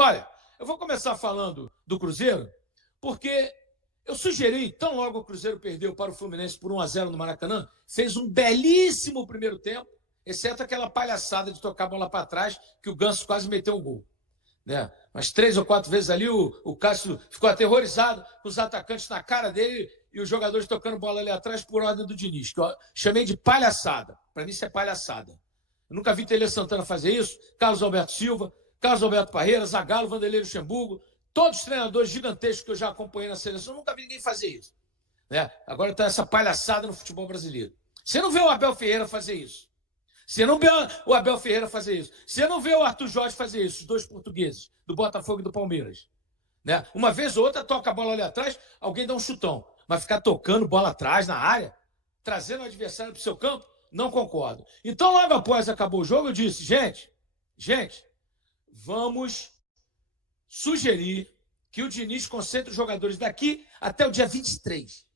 Olha, eu vou começar falando do Cruzeiro, porque eu sugeri, tão logo o Cruzeiro perdeu para o Fluminense por 1-0 no Maracanã, fez um belíssimo primeiro tempo, exceto aquela palhaçada de tocar a bola para trás, que o Ganso quase meteu o gol. Né? Mas 3 ou 4 vezes ali o Cássio ficou aterrorizado com os atacantes na cara dele e os jogadores tocando bola ali atrás por ordem do Diniz, que eu chamei de palhaçada. Para mim isso é palhaçada. Eu nunca vi Tele Santana fazer isso, Carlos Alberto Silva, Carlos Alberto Parreira, Zagallo, Vanderlei Luxemburgo, todos os treinadores gigantescos que eu já acompanhei na seleção, eu nunca vi ninguém fazer isso. Né? Agora está essa palhaçada no futebol brasileiro. Você não vê o Abel Ferreira fazer isso. Você não vê o Abel Ferreira fazer isso. Você não vê o Arthur Jorge fazer isso, os dois portugueses, do Botafogo e do Palmeiras. Né? Uma vez ou outra, toca a bola ali atrás, alguém dá um chutão. Mas ficar tocando bola atrás na área, trazendo o adversário para o seu campo, não concordo. Então, logo após acabou o jogo, eu disse, gente, vamos sugerir que o Diniz concentre os jogadores daqui até o dia 23.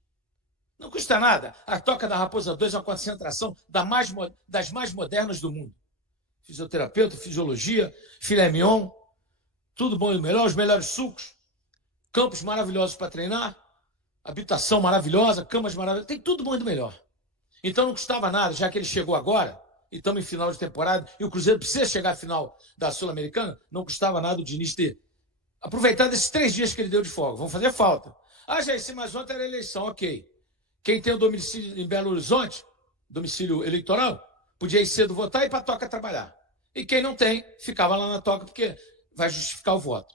Não custa nada. A Toca da Raposa 2 é uma concentração das mais modernas do mundo. Fisioterapeuta, fisiologia, filé mignon, tudo bom e melhor, os melhores sucos, campos maravilhosos para treinar, habitação maravilhosa, camas maravilhosas, tem tudo bom e do melhor. Então não custava nada, já que ele chegou agora, e estamos em final de temporada, e o Cruzeiro precisa chegar à final da Sul-Americana, não custava nada o Diniz ter aproveitado esses 3 dias que ele deu de folga. Vão fazer falta. Jair, mas ontem era eleição, ok. Quem tem o domicílio em Belo Horizonte, domicílio eleitoral, podia ir cedo votar e ir para a Toca trabalhar. E quem não tem, ficava lá na Toca, porque vai justificar o voto.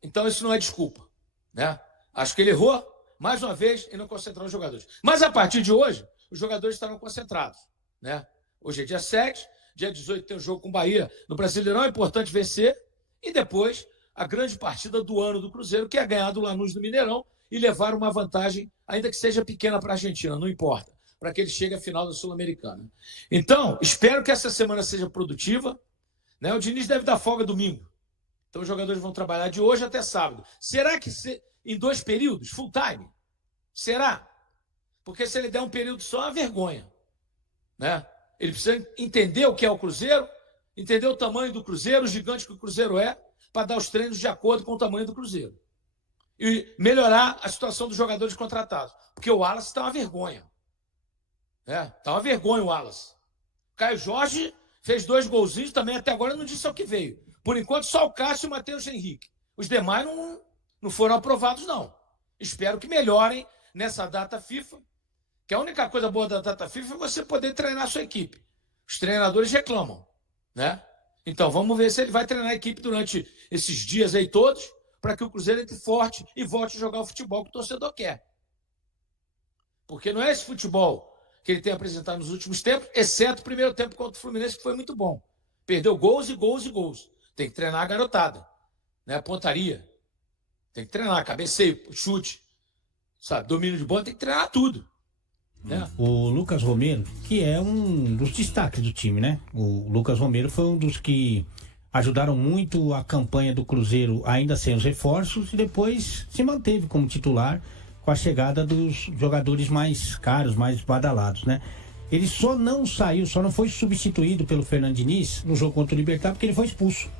Então isso não é desculpa. Né? Acho que ele errou, mais uma vez, em não concentrar os jogadores. Mas a partir de hoje, os jogadores estarão concentrados. Né? Hoje é dia 7, dia 18 tem um jogo com o Bahia no Brasileirão, é importante vencer. E depois, a grande partida do ano do Cruzeiro, que é ganhar do Lanús no Mineirão e levar uma vantagem, ainda que seja pequena para a Argentina, não importa, para que ele chegue à final da Sul-Americana. Então, espero que essa semana seja produtiva. Né? O Diniz deve dar folga domingo. Então, os jogadores vão trabalhar de hoje até sábado. Será que em 2 períodos, full time? Será? Porque se ele der um período só, é uma vergonha. Né? Ele precisa entender o que é o Cruzeiro, entender o tamanho do Cruzeiro, o gigante que o Cruzeiro é, para dar os treinos de acordo com o tamanho do Cruzeiro. E melhorar a situação dos jogadores contratados. Porque o Wallace está uma vergonha. Está uma vergonha o Wallace. Caio Jorge fez 2 golzinhos, também até agora não disse ao que veio. Por enquanto, só o Cássio e o Matheus Henrique. Os demais não foram aprovados, não. Espero que melhorem nessa data FIFA, que a única coisa boa da data FIFA é você poder treinar a sua equipe. Os treinadores reclamam. Né? Então, vamos ver se ele vai treinar a equipe durante esses dias aí todos, para que o Cruzeiro entre forte e volte a jogar o futebol que o torcedor quer. Porque não é esse futebol que ele tem apresentado nos últimos tempos, exceto o primeiro tempo contra o Fluminense, que foi muito bom. Perdeu gols e gols e gols. Tem que treinar a garotada. Né? Pontaria. Tem que treinar, cabeceio, chute. Sabe? Domínio de bola, tem que treinar tudo. Né? O Lucas Romero, que é um dos destaques do time, né? O Lucas Romero foi um dos que ajudaram muito a campanha do Cruzeiro ainda sem os reforços e depois se manteve como titular com a chegada dos jogadores mais caros, mais badalados, né? Ele só não foi substituído pelo Fernando Diniz no jogo contra o Libertad porque ele foi expulso.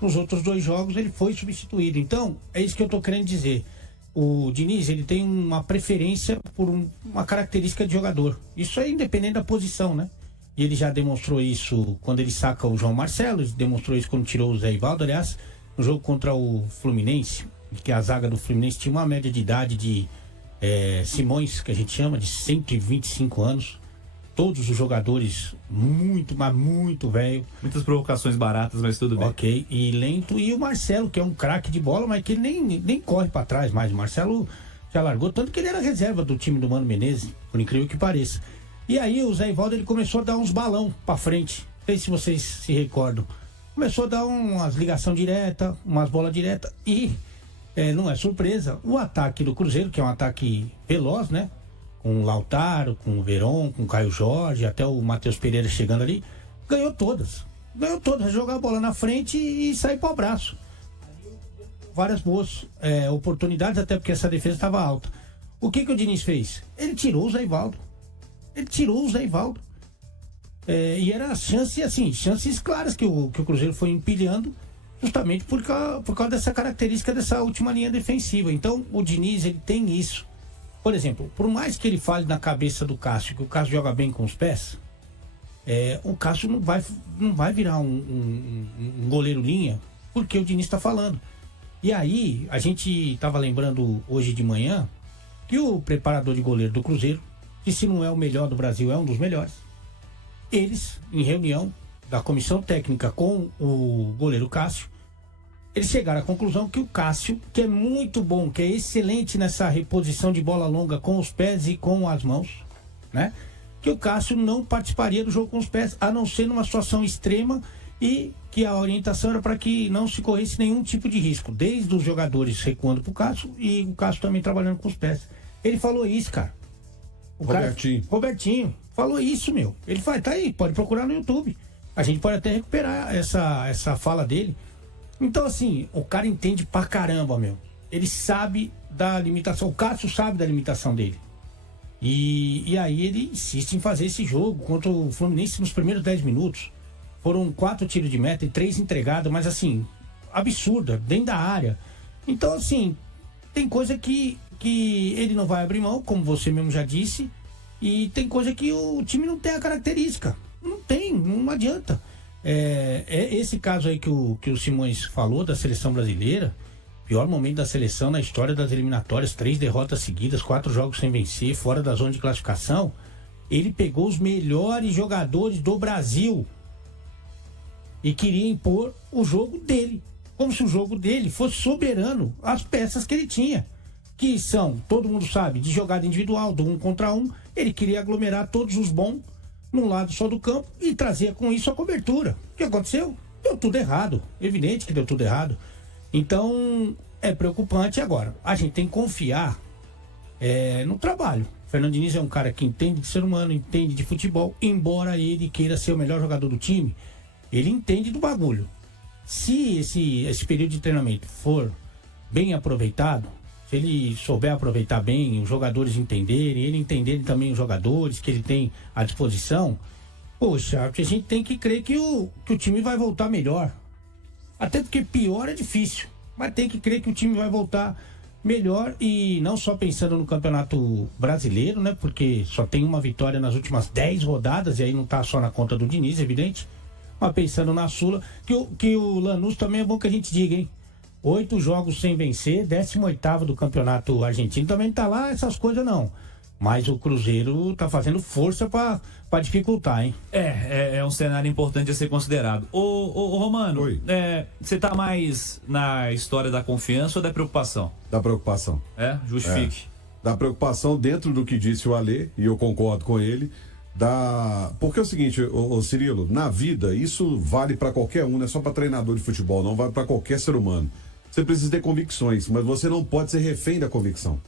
Nos outros 2 jogos ele foi substituído. Então, é isso que eu tô querendo dizer. O Diniz, ele tem uma preferência por uma característica de jogador. Isso é independente da posição, né? E ele já demonstrou isso quando ele saca o João Marcelo, ele demonstrou isso quando tirou o Zé Ivaldo. Aliás, no jogo contra o Fluminense, que a zaga do Fluminense tinha uma média de idade de Simões, que a gente chama, de 125 anos. Todos os jogadores muito, mas muito velho. Muitas provocações baratas, mas tudo bem. Ok, e lento. E o Marcelo, que é um craque de bola, mas que ele nem corre para trás mais. O Marcelo já largou, tanto que ele era reserva do time do Mano Menezes, por incrível que pareça. E aí o Zé Ivaldo, ele começou a dar uns balão para frente. Não sei se vocês se recordam. Começou a dar umas ligação direta, umas bolas diretas. E, não é surpresa, o ataque do Cruzeiro, que é um ataque veloz, né? Com o Lautaro, com o Veron, com o Caio Jorge, até o Matheus Pereira chegando ali, ganhou todas, jogar a bola na frente e sair para o abraço. Várias boas oportunidades, até porque essa defesa estava alta. O que o Diniz fez? Ele tirou o Zé Ivaldo. E era chances claras que o Cruzeiro foi empilhando justamente por causa dessa característica dessa última linha defensiva. Então, o Diniz, ele tem isso. Por exemplo, por mais que ele fale na cabeça do Cássio que o Cássio joga bem com os pés, o Cássio não vai virar um goleiro linha, porque o Diniz está falando. E aí, a gente estava lembrando hoje de manhã que o preparador de goleiro do Cruzeiro, que se não é o melhor do Brasil, é um dos melhores, eles, em reunião da comissão técnica com o goleiro Cássio, eles chegaram à conclusão que o Cássio, que é muito bom, que é excelente nessa reposição de bola longa com os pés e com as mãos, né? Que o Cássio não participaria do jogo com os pés, a não ser numa situação extrema, e que a orientação era para que não se corresse nenhum tipo de risco, desde os jogadores recuando pro Cássio e o Cássio também trabalhando com os pés. Ele falou isso, cara. Robertinho falou isso, meu. Ele faz, tá aí, pode procurar no YouTube. A gente pode até recuperar essa fala dele. Então, assim, o cara entende pra caramba, meu. Ele sabe da limitação. O Cássio sabe da limitação dele. E aí ele insiste em fazer esse jogo contra o Fluminense nos primeiros 10 minutos. Foram 4 tiros de meta e 3 entregados, mas assim, absurda, dentro da área. Então, assim, tem coisa que ele não vai abrir mão, como você mesmo já disse, e tem coisa que o time não tem a característica. Não tem, não adianta. Esse caso aí que o Simões falou da seleção brasileira, pior momento da seleção na história das eliminatórias, 3 derrotas seguidas, 4 jogos sem vencer, fora da zona de classificação. Ele pegou os melhores jogadores do Brasil e queria impor o jogo dele, como se o jogo dele fosse soberano às peças que ele tinha, que são, todo mundo sabe, de jogada individual, do 1 contra 1. Ele queria aglomerar todos os bons num lado só do campo e trazia com isso a cobertura. O que aconteceu? Deu tudo errado, evidente que deu tudo errado. Então, é preocupante. Agora, a gente tem que confiar no trabalho. O Fernando Diniz é um cara que entende de ser humano, entende de futebol, embora ele queira ser o melhor jogador do time, ele entende do bagulho. Se esse período de treinamento for bem aproveitado, se ele souber aproveitar bem, os jogadores entenderem, ele entenderem também os jogadores que ele tem à disposição, poxa, a gente tem que crer que o time vai voltar melhor. Até porque pior é difícil, mas tem que crer que o time vai voltar melhor, e não só pensando no Campeonato Brasileiro, né? Porque só tem uma vitória nas últimas 10 rodadas, e aí não tá só na conta do Diniz, evidente. Mas pensando na Sula, que o Lanús também é bom que a gente diga, hein? 8 jogos sem vencer, 18º do Campeonato Argentino, também não tá lá essas coisas não. Mas o Cruzeiro tá fazendo força pra dificultar, hein? É um cenário importante a ser considerado. Ô Romano, você tá mais na história da confiança ou da preocupação? Da preocupação. Justifique. Da preocupação dentro do que disse o Alê, e eu concordo com ele. Porque é o seguinte, ô Cirilo, na vida isso vale para qualquer um, não é só para treinador de futebol, não, vale para qualquer ser humano. Você precisa ter convicções, mas você não pode ser refém da convicção.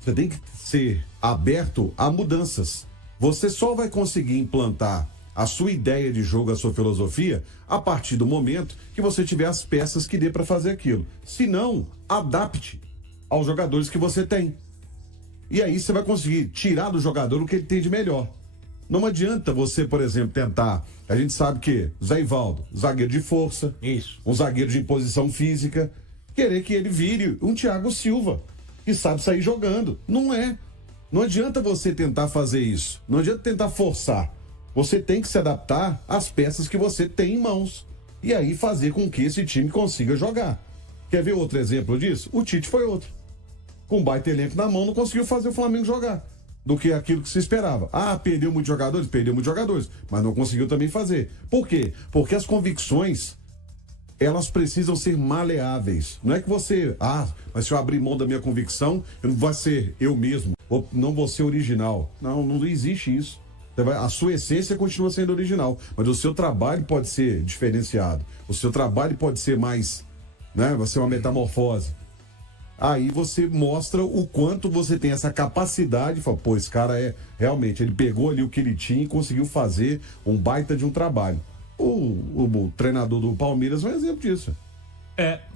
Você tem que ser aberto a mudanças. Você só vai conseguir implantar a sua ideia de jogo, a sua filosofia, a partir do momento que você tiver as peças que dê para fazer aquilo. Se não, adapte aos jogadores que você tem. E aí você vai conseguir tirar do jogador o que ele tem de melhor. Não adianta você, por exemplo, tentar... A gente sabe que Zé Ivaldo, zagueiro de força, isso, um zagueiro de imposição física, querer que ele vire um Thiago Silva, que sabe sair jogando. Não é. Não adianta você tentar fazer isso. Não adianta tentar forçar. Você tem que se adaptar às peças que você tem em mãos. E aí fazer com que esse time consiga jogar. Quer ver outro exemplo disso? O Tite foi outro. Com um baita elenco na mão, não conseguiu fazer o Flamengo jogar do que aquilo que se esperava. Perdeu muitos jogadores, mas não conseguiu também fazer. Por quê? Porque as convicções, elas precisam ser maleáveis. Não é que você, mas se eu abrir mão da minha convicção, eu não vou ser eu mesmo, ou não vou ser original. Não existe isso. A sua essência continua sendo original, mas o seu trabalho pode ser diferenciado. O seu trabalho pode ser mais, né? Vai ser uma metamorfose. Aí você mostra o quanto você tem essa capacidade, fala, esse cara realmente, ele pegou ali o que ele tinha e conseguiu fazer um baita de um trabalho. O treinador do Palmeiras é um exemplo disso.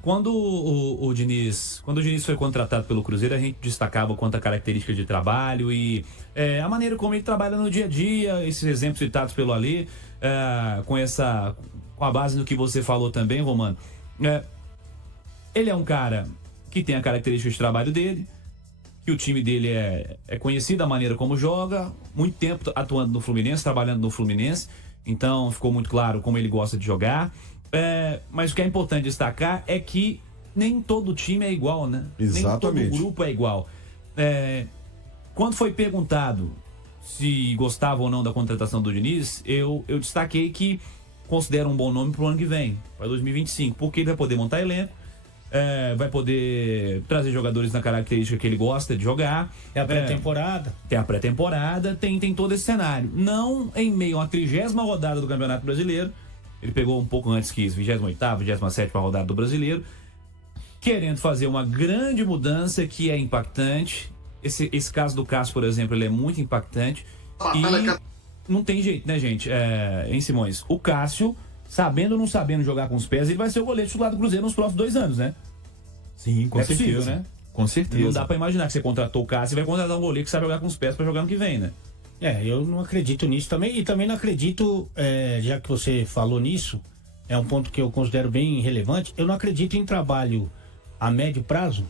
Quando o Diniz foi contratado pelo Cruzeiro, a gente destacava quanto a característica de trabalho e a maneira como ele trabalha no dia a dia, esses exemplos citados pelo Alê, com a base no que você falou também, Romano. Ele é um cara que tem a característica de trabalho dele, que o time dele é conhecido a maneira como joga, muito tempo atuando no Fluminense, trabalhando no Fluminense, então ficou muito claro como ele gosta de jogar. Mas o que é importante destacar é que nem todo time é igual, né? Exatamente. Nem todo grupo é igual. Quando foi perguntado se gostava ou não da contratação do Diniz, eu destaquei que considero um bom nome para o ano que vem, para 2025, porque ele vai poder montar elenco, vai poder trazer jogadores na característica que ele gosta de jogar. Tem a pré-temporada. Tem a pré-temporada, tem todo esse cenário. Não em meio à 30ª rodada do Campeonato Brasileiro. Ele pegou um pouco antes que isso, 28ª, 27ª rodada do Brasileiro, querendo fazer uma grande mudança que é impactante. Esse caso do Cássio, por exemplo, ele é muito impactante. E não tem jeito, né, gente? Hein, Simões? O Cássio, sabendo ou não sabendo jogar com os pés, ele vai ser o goleiro titular do Cruzeiro nos próximos 2 anos, né? Sim, com certeza. Possível, né? Com certeza. Não dá pra imaginar que você contratou o Cássio e vai contratar um goleiro que sabe jogar com os pés pra jogar no que vem, né? Eu não acredito nisso também. E também não acredito, já que você falou nisso, é um ponto que eu considero bem relevante. Eu não acredito em trabalho a médio prazo,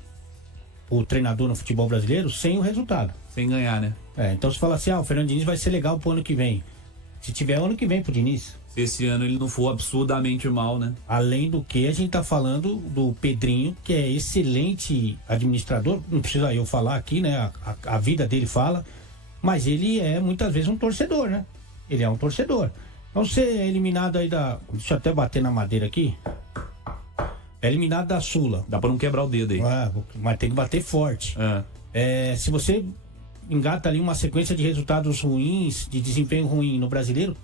o treinador no futebol brasileiro, sem o resultado. Sem ganhar, né? Então se fala assim, o Fernando Diniz vai ser legal pro ano que vem. Se tiver ano que vem pro Diniz. Se esse ano ele não for absurdamente mal, né? Além do que, a gente tá falando do Pedrinho, que é excelente administrador. Não precisa eu falar aqui, né? A vida dele fala. Mas ele é muitas vezes um torcedor, né? Ele é um torcedor. Então ser eliminado aí da... Deixa eu até bater na madeira aqui. É eliminado da Sula. Dá pra não quebrar o dedo aí. Mas tem que bater forte. Se você engata ali uma sequência de resultados ruins, de desempenho ruim no Brasileiro,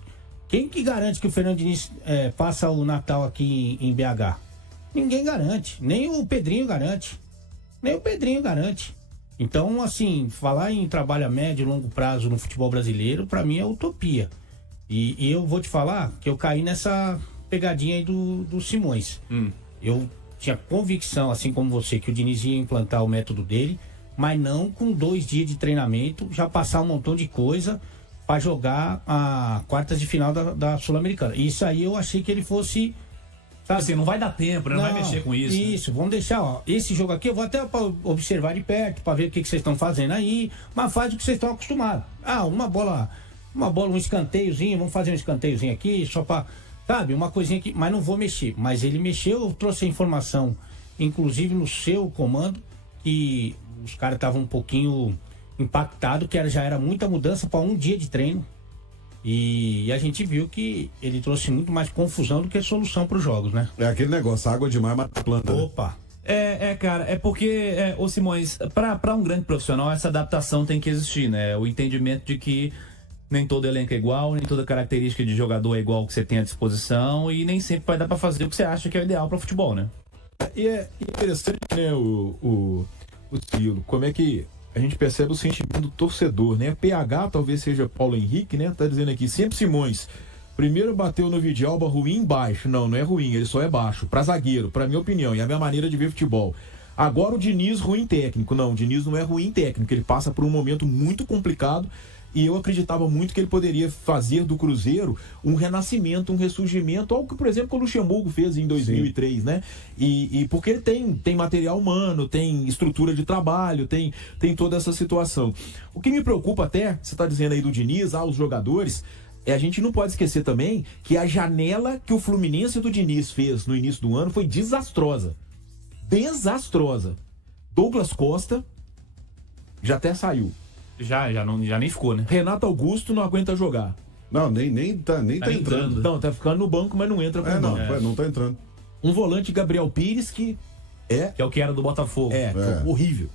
quem que garante que o Fernando Diniz passa o Natal aqui em BH? Ninguém garante. Nem o Pedrinho garante. Então, assim, falar em trabalho a médio e longo prazo no futebol brasileiro, pra mim é utopia. E eu vou te falar que eu caí nessa pegadinha aí do Simões. Eu tinha convicção, assim como você, que o Diniz ia implantar o método dele, mas não com 2 dias de treinamento, já passar um montão de coisa para jogar a quartas de final da Sul-Americana. Isso aí eu achei que ele fosse... Sabe? Assim, não vai dar tempo, né? Não vai mexer com isso. Isso, vamos deixar, esse jogo aqui eu vou até observar de perto, para ver o que vocês estão fazendo aí, mas faz o que vocês estão acostumados. Uma bola, um escanteiozinho, vamos fazer um escanteiozinho aqui, só para... Sabe, uma coisinha que... Mas não vou mexer. Mas ele mexeu, eu trouxe a informação, inclusive no seu comando, que os caras estavam um pouquinho impactados, que já era muita mudança para 1 dia de treino. E a gente viu que ele trouxe muito mais confusão do que solução para os jogos, né? É aquele negócio, água demais mata a planta. Opa! Cara, é porque, ô Simões, para um grande profissional, essa adaptação tem que existir, né? O entendimento de que nem todo elenco é igual, nem toda característica de jogador é igual que você tem à disposição e nem sempre vai dar para fazer o que você acha que é o ideal para o futebol, né? E é interessante, né, o Ciro, como é que a gente percebe o sentimento do torcedor, né? PH talvez seja Paulo Henrique, né? Tá dizendo aqui, sempre Simões. Primeiro bateu no Vidalba ruim baixo. Não é ruim, ele só é baixo. Pra zagueiro, pra minha opinião, e a minha maneira de ver futebol. Agora o Diniz ruim técnico. Não, o Diniz não é ruim técnico, ele passa por um momento muito complicado. E eu acreditava muito que ele poderia fazer do Cruzeiro um renascimento, um ressurgimento, algo que, por exemplo, o Luxemburgo fez em 2003, né? E porque ele tem material humano, tem estrutura de trabalho, tem toda essa situação. O que me preocupa até, você está dizendo aí do Diniz, os jogadores, a gente não pode esquecer também que a janela que o Fluminense do Diniz fez no início do ano foi desastrosa. Desastrosa. Douglas Costa já até saiu. Já nem ficou, né? Renato Augusto não aguenta jogar. Não, nem tá entrando. Não, tá ficando no banco, mas não entra com o banco. Não tá entrando. Um volante Gabriel Pires que é o que era do Botafogo. Horrível.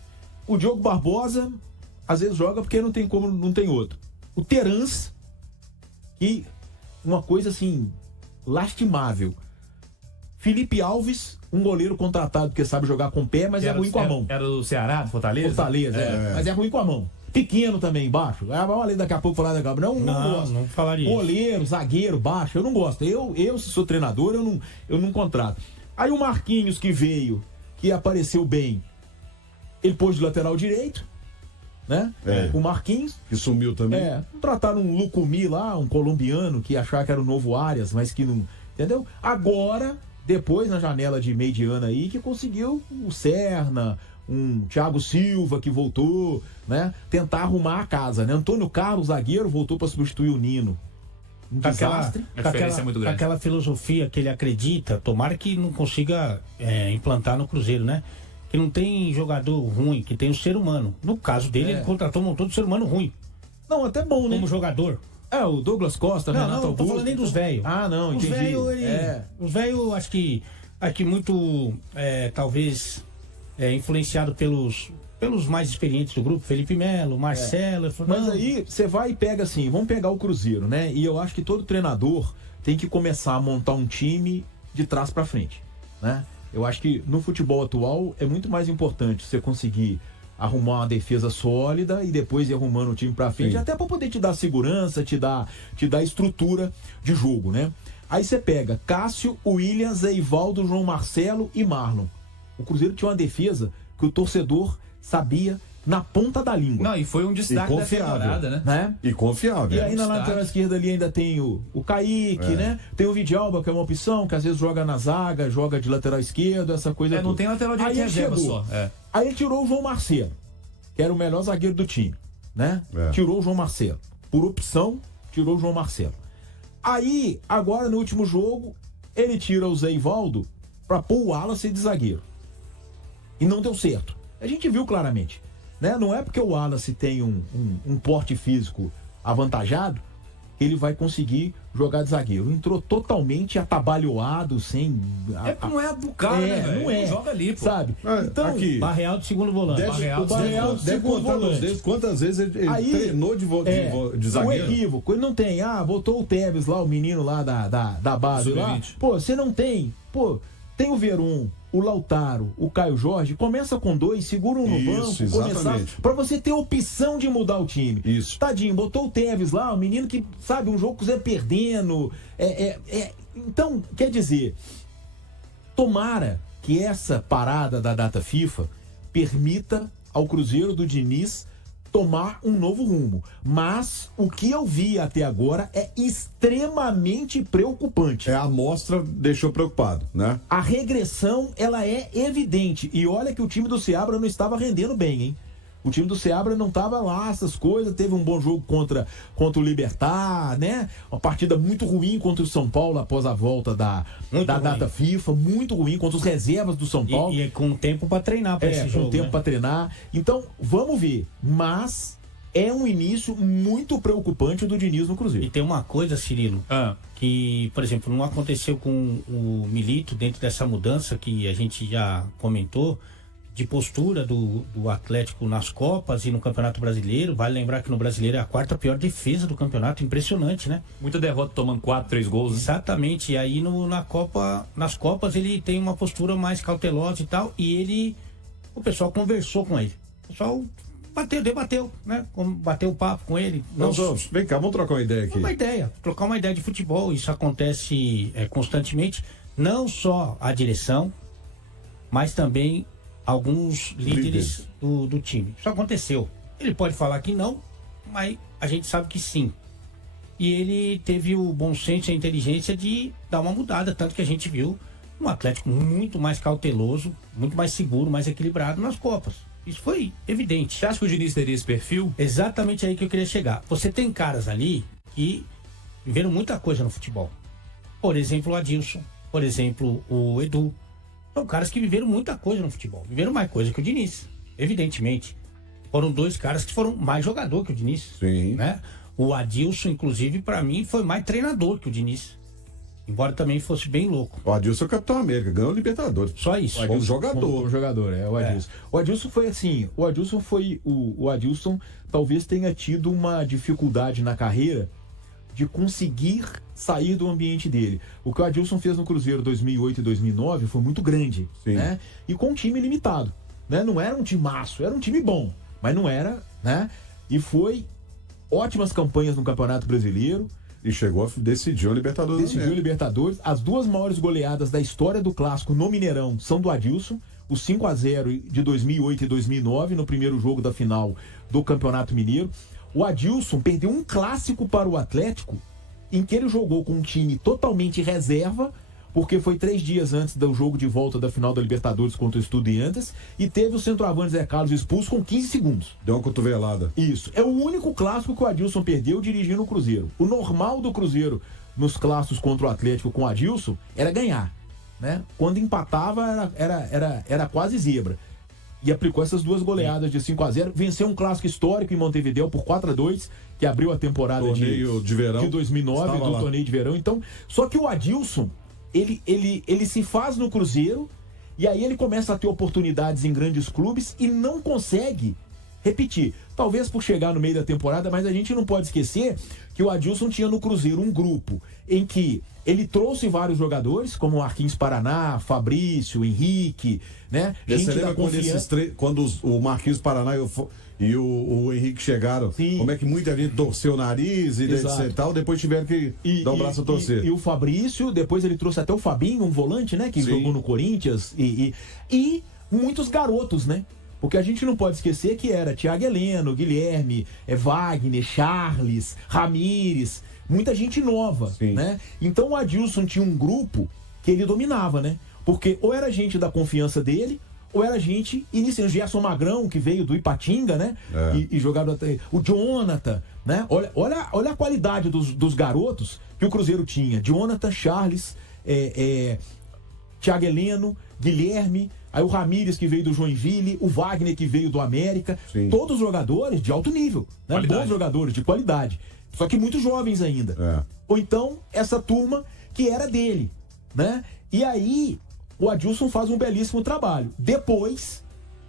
O Diogo Barbosa às vezes joga porque não tem como, não tem outro. O Terans, que uma coisa assim lastimável. Felipe Alves, um goleiro contratado porque sabe jogar com o pé, mas é ruim com a mão. Era do Ceará, do Fortaleza? Fortaleza, mas é ruim com a mão. Pequeno também, baixo. Vamos ali daqui a pouco falar daqui a pouco. Não gosto. Não falaria. Goleiro, zagueiro, baixo, eu não gosto. Eu se sou treinador, eu não contrato. Aí o Marquinhos que veio, que apareceu bem, ele pôs de lateral direito, né? O Marquinhos. Que sumiu também. Trataram um Lucumi lá, um colombiano, que achava que era o novo Arias, mas que não... Entendeu? Agora depois na janela de meio de ano aí, que conseguiu o Serna, um Thiago Silva que voltou, né? Tentar arrumar a casa, né? Antônio Carlos, zagueiro, voltou para substituir o Nino. Um desastre. A diferença é muito grande. Aquela filosofia que ele acredita, tomara que não consiga implantar no Cruzeiro, né? Que não tem jogador ruim, que tem o ser humano. No caso dele, ele contratou um montão de ser humano ruim. Não, até bom, né? Como jogador. O Douglas Costa, Não, Renato não Augusto. tô falando nem dos velhos. Ah, não, Os entendi. velhos, acho que muito, talvez, influenciado pelos mais experientes do grupo, Felipe Melo, Marcelo. Mas aí você vai e pega assim, vamos pegar o Cruzeiro, né? E eu acho que todo treinador tem que começar a montar um time de trás para frente, né? Eu acho que no futebol atual é muito mais importante você conseguir arrumar uma defesa sólida e depois ir arrumando o time para frente, Sim. até para poder te dar segurança, te dar estrutura de jogo, né? Aí você pega Cássio, Williams, Eivaldo, João Marcelo e Marlon. O Cruzeiro tinha uma defesa que o torcedor sabia na ponta da língua. Não, e foi um destaque E da confiável. temporada, né? E confiável. E aí na destaque. lateral esquerda ali ainda tem o Kaique, né? Tem o Vidalba, que é uma opção, que às vezes joga na zaga, joga de lateral esquerdo, essa coisa Não toda. tem lateral de Aí ele reserva chegou. só. Aí ele tirou o João Marcelo, que era o melhor zagueiro do time, né? É. Tirou o João Marcelo. Por opção, tirou o João Marcelo. Aí, agora no último jogo, ele tira o Zé Ivaldo pra pôr o Wallace de zagueiro. E não deu certo. A gente viu claramente, né? Não é porque o Wallace tem um porte físico avantajado que ele vai conseguir jogar de zagueiro. Entrou totalmente atabalhoado, sem... Não é do cara, né, velho? não é. Joga ali, pô. Sabe? Então, aqui. Barreal de segundo volante. Deve Barreal, deve segundo contar nos volante. dedos quantas vezes ele Aí, treinou de o zagueiro. equívoco, ele não tem. Botou o Tevez lá, o menino lá da base lá. Sub-20. Pô, você não tem. Pô, tem o Veron, o Lautaro, o Caio Jorge. Começa com 2, segura um no Isso, banco. exatamente. Começar, pra você ter opção de mudar o time. Isso. Tadinho, botou o Tevez lá, o menino que, sabe, um jogo que você perdendo. Então, quer dizer, tomara que essa parada da data FIFA permita ao Cruzeiro do Diniz tomar um novo rumo. Mas o que eu vi até agora é extremamente preocupante. A amostra deixou preocupado, né? A regressão, ela é evidente. E olha que o time do Seabra não estava rendendo bem, hein? O time do Seabra não estava lá, essas coisas. Teve um bom jogo contra o Libertad, né? Uma partida muito ruim contra o São Paulo após a volta da data FIFA. Muito ruim contra os reservas do São Paulo. E com tempo pra treinar pra esse jogo. Com tempo né? pra treinar. Então, vamos ver. Mas é um início muito preocupante do Diniz no Cruzeiro. E tem uma coisa, Cirilo, que, por exemplo, não aconteceu com o Milito dentro dessa mudança que a gente já comentou, de postura do Atlético nas Copas e no Campeonato Brasileiro. Vale lembrar que no Brasileiro é a 4ª pior defesa do campeonato. Impressionante, né? Muita derrota tomando 4, 3 gols. Né? Exatamente. E aí nas Copas ele tem uma postura mais cautelosa e tal. E o pessoal conversou com ele. O pessoal debateu, né? Bateu o papo com ele. Vem cá, vamos trocar uma ideia aqui. Trocar uma ideia de futebol. Isso acontece constantemente. Não só a direção, mas também alguns líderes do time. Isso aconteceu. Ele pode falar que não, mas a gente sabe que sim. E ele teve o bom senso e a inteligência de dar uma mudada, tanto que a gente viu um Atlético muito mais cauteloso, muito mais seguro, mais equilibrado nas Copas. Isso foi evidente. Você acha que o Diniz teria esse perfil? Exatamente aí que eu queria chegar. Você tem caras ali que viveram muita coisa no futebol. Por exemplo, o Adilson. Por exemplo, o Edu. São caras que viveram muita coisa no futebol. Viveram mais coisa que o Diniz, evidentemente. Foram 2 caras que foram mais jogador que o Diniz. Sim. Né? O Adilson, inclusive, para mim, foi mais treinador que o Diniz. Embora também fosse bem louco. O Adilson é o Capitão América, ganhou o Libertadores. Só isso. Como jogador. Como jogador, o Adilson. O Adilson foi assim, o Adilson talvez tenha tido uma dificuldade na carreira de conseguir sair do ambiente dele. O que o Adilson fez no Cruzeiro 2008 e 2009 foi muito grande, Sim. né? E com um time limitado, né? Não era um timaço, era um time bom, mas não era, né? E foi ótimas campanhas no Campeonato Brasileiro. E chegou a decidir o Libertadores. Decidiu o Libertadores. As 2 maiores goleadas da história do Clássico no Mineirão são do Adilson. O 5-0 de 2008 e 2009, no primeiro jogo da final do Campeonato Mineiro. O Adilson perdeu um clássico para o Atlético, em que ele jogou com um time totalmente reserva, porque foi 3 dias antes do jogo de volta da final da Libertadores contra o Estudiantes e teve o centroavante Zé Carlos expulso com 15 segundos. Deu uma cotovelada. Isso. É o único clássico que o Adilson perdeu dirigindo o Cruzeiro. O normal do Cruzeiro nos clássicos contra o Atlético com o Adilson era ganhar, né? Quando empatava era quase zebra. E aplicou essas 2 goleadas de 5-0, venceu um clássico histórico em Montevidéu por 4-2, que abriu a temporada de verão de 2009, do torneio de verão. Então, só que o Adilson, ele se faz no Cruzeiro e aí ele começa a ter oportunidades em grandes clubes e não consegue repetir. Talvez por chegar no meio da temporada, mas a gente não pode esquecer que o Adilson tinha no Cruzeiro um grupo em que ele trouxe vários jogadores, como o Marquinhos Paraná, Fabrício, Henrique, né? Você lembra quando o Marquinhos Paraná e o Henrique chegaram? Sim. Como é que muita gente torceu o nariz e tal, depois tiveram que dar o braço a torcer. E o Fabrício, depois ele trouxe até o Fabinho, um volante, né? Que jogou no Corinthians. E muitos garotos, né? Porque a gente não pode esquecer que era Thiago Heleno, Guilherme, Wagner, Charles, Ramires, muita gente nova, né? Então o Adilson tinha um grupo que ele dominava, né? Porque ou era gente da confiança dele, ou era gente iniciando. Gerson Magrão, que veio do Ipatinga, né? E jogava até. O Jonathan, né? Olha a qualidade dos garotos que o Cruzeiro tinha. Jonathan, Charles, Thiago Heleno, Guilherme. Aí o Ramires, que veio do Joinville, o Wagner, que veio do América. Sim. Todos jogadores de alto nível, né? Bons jogadores, de qualidade. Só que muito jovens ainda. Ou então, essa turma que era dele, né? E aí, o Adilson faz um belíssimo trabalho. Depois,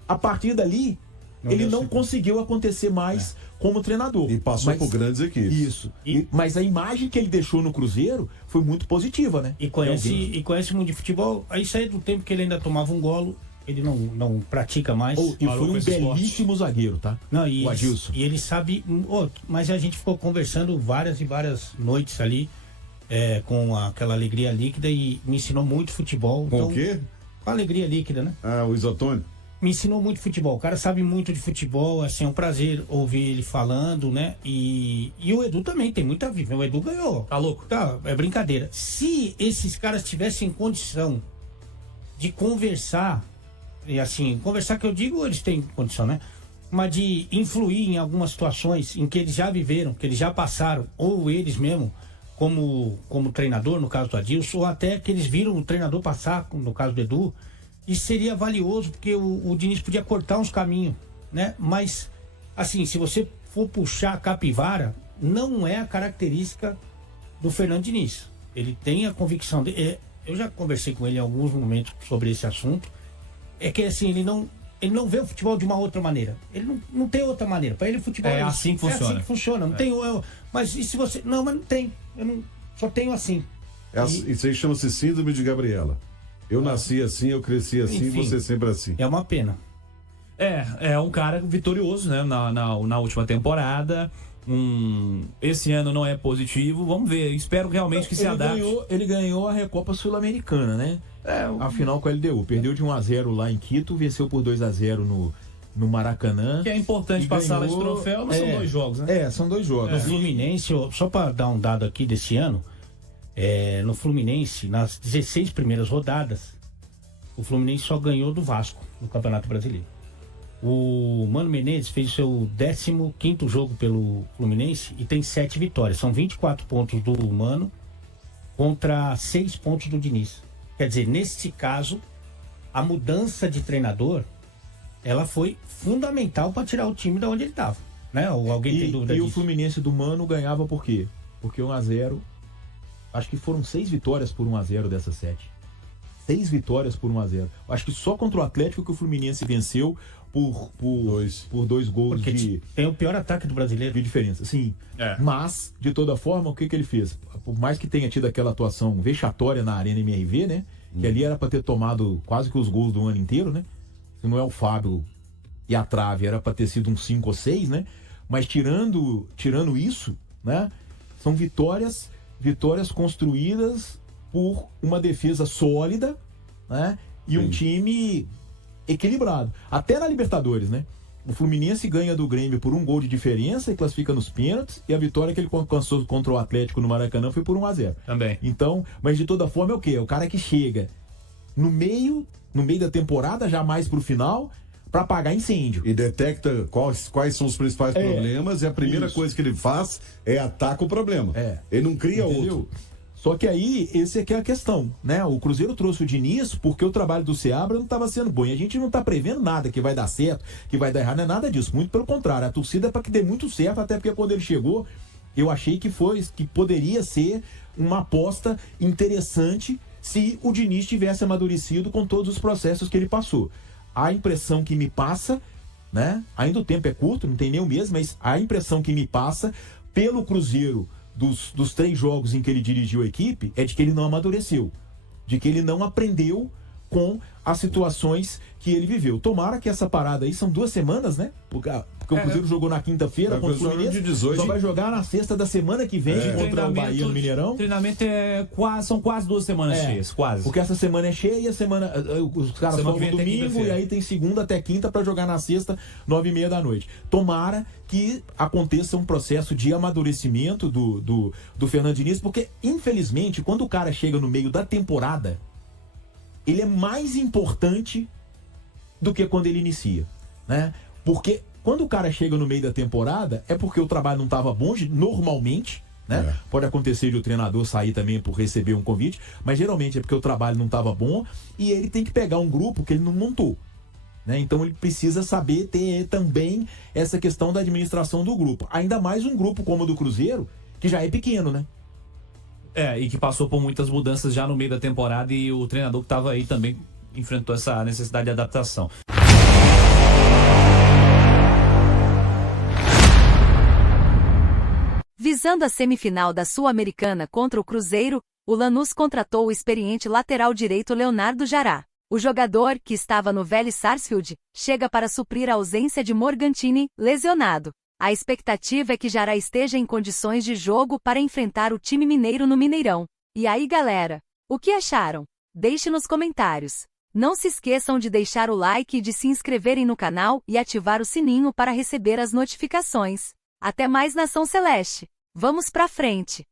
a partir dali, ele não conseguiu acontecer mais como treinador. E passou por grandes equipes. Isso. Mas a imagem que ele deixou no Cruzeiro foi muito positiva, né? E conhece muito de futebol. Isso aí do tempo que ele ainda tomava um golo, ele não pratica mais. E foi um belíssimo zagueiro, tá? O Adilson. E ele sabe... mas a gente ficou conversando várias e várias noites ali, com aquela alegria líquida, e me ensinou muito futebol. Com o quê? Com alegria líquida, né? O Isotônio. Me ensinou muito futebol. O cara sabe muito de futebol, assim, é um prazer ouvir ele falando, né? E o Edu também tem muita vida. O Edu ganhou. Tá louco? Tá, é brincadeira. Se esses caras tivessem condição de conversar, e assim, conversar que eu digo, eles têm condição, né? Mas de influir em algumas situações em que eles já viveram, que eles já passaram, ou eles mesmo, como treinador, no caso do Adilson, ou até que eles viram o treinador passar, no caso do Edu, isso seria valioso, porque o Diniz podia cortar uns caminhos, né? Mas, assim, se você for puxar a capivara, não é a característica do Fernando Diniz. Ele tem a convicção dele. Eu já conversei com ele em alguns momentos sobre esse assunto. É que, assim, ele não vê o futebol de uma outra maneira. Ele não tem outra maneira. Para ele, o futebol é assim que funciona. É assim que funciona. Não tem. Mas e se você. Não, mas não tem. Só tenho assim. Isso aí chama-se Síndrome de Gabriela. Eu nasci assim, eu cresci assim, enfim, você sempre assim. É uma pena. É um cara vitorioso, né? Na última temporada. Esse ano não é positivo. Vamos ver. Espero realmente que se adapte. Ele ganhou a Recopa Sul-Americana, né? A final com a LDU. Perdeu de 1-0 lá em Quito, venceu por 2-0 no Maracanã. Que é importante passar lá de troféu, mas são 2 jogos, né? São 2 jogos. No Fluminense, só para dar um dado aqui desse ano, no Fluminense, nas 16 primeiras rodadas, o Fluminense só ganhou do Vasco no Campeonato Brasileiro. O Mano Menezes fez o seu 15º jogo pelo Fluminense e tem 7 vitórias. São 24 pontos do Mano contra 6 pontos do Diniz. Quer dizer, nesse caso, a mudança de treinador, ela foi fundamental para tirar o time de onde ele estava, né? Ou alguém tem dúvida disso? O Fluminense do Mano ganhava por quê? Porque 1-0, acho que foram 6 vitórias por 1-0 dessas 7. 6 vitórias por 1-0. Acho que só contra o Atlético que o Fluminense venceu por 2 gols. Porque tem o pior ataque do brasileiro. De diferença, sim. Mas, de toda forma, o que ele fez? Por mais que tenha tido aquela atuação vexatória na Arena MRV, né? Que ali era para ter tomado quase que os gols do ano inteiro, né? Se não é o Fábio e a trave, era para ter sido uns 5 ou 6, né? Mas tirando isso, né? São vitórias construídas por uma defesa sólida, né? E um time equilibrado. Até na Libertadores, né? O Fluminense ganha do Grêmio por 1 gol de diferença e classifica nos pênaltis, e a vitória que ele alcançou contra o Atlético no Maracanã foi por 1-0. Também. Então, mas de toda forma é o quê? É o cara que chega no meio da temporada, já mais pro final, para apagar incêndio. E detecta quais são os principais problemas, e a primeira coisa que ele faz é ataca o problema. Ele não cria outro. Só que aí, esse aqui é a questão, né? O Cruzeiro trouxe o Diniz porque o trabalho do Seabra não estava sendo bom. E a gente não está prevendo nada que vai dar certo, que vai dar errado, não é nada disso. Muito pelo contrário, a torcida é para que dê muito certo, até porque quando ele chegou, eu achei que poderia ser uma aposta interessante se o Diniz tivesse amadurecido com todos os processos que ele passou. A impressão que me passa, né? Ainda o tempo é curto, não tem nem o mês, mas a impressão que me passa pelo Cruzeiro dos 3 jogos em que ele dirigiu a equipe é de que ele não amadureceu, de que ele não aprendeu com as situações que ele viveu. Tomara que essa parada aí, são 2 semanas, né? Porque o Cruzeiro jogou na quinta-feira contra o Fluminense, só vai jogar na sexta da semana que vem contra o Bahia no Mineirão. Treinamento são quase 2 semanas cheias, quase. Porque essa semana é cheia e os caras folgam domingo e aí tem segunda até quinta para jogar na sexta, 9h30 da noite. Tomara que aconteça um processo de amadurecimento do Fernando Diniz, porque infelizmente quando o cara chega no meio da temporada, ele é mais importante do que quando ele inicia, né? Porque quando o cara chega no meio da temporada, é porque o trabalho não estava bom, normalmente, né? Pode acontecer de o treinador sair também por receber um convite, mas geralmente é porque o trabalho não estava bom e ele tem que pegar um grupo que ele não montou, né? Então ele precisa saber ter também essa questão da administração do grupo. Ainda mais um grupo como o do Cruzeiro, que já é pequeno, né? E que passou por muitas mudanças já no meio da temporada e o treinador que estava aí também enfrentou essa necessidade de adaptação. Visando a semifinal da Sul-Americana contra o Cruzeiro, o Lanús contratou o experiente lateral direito Leonardo Jará. O jogador, que estava no Vélez Sarsfield, chega para suprir a ausência de Morgantini, lesionado. A expectativa é que Jará esteja em condições de jogo para enfrentar o time mineiro no Mineirão. E aí, galera? O que acharam? Deixe nos comentários. Não se esqueçam de deixar o like e de se inscreverem no canal e ativar o sininho para receber as notificações. Até mais, Nação Celeste! Vamos pra frente!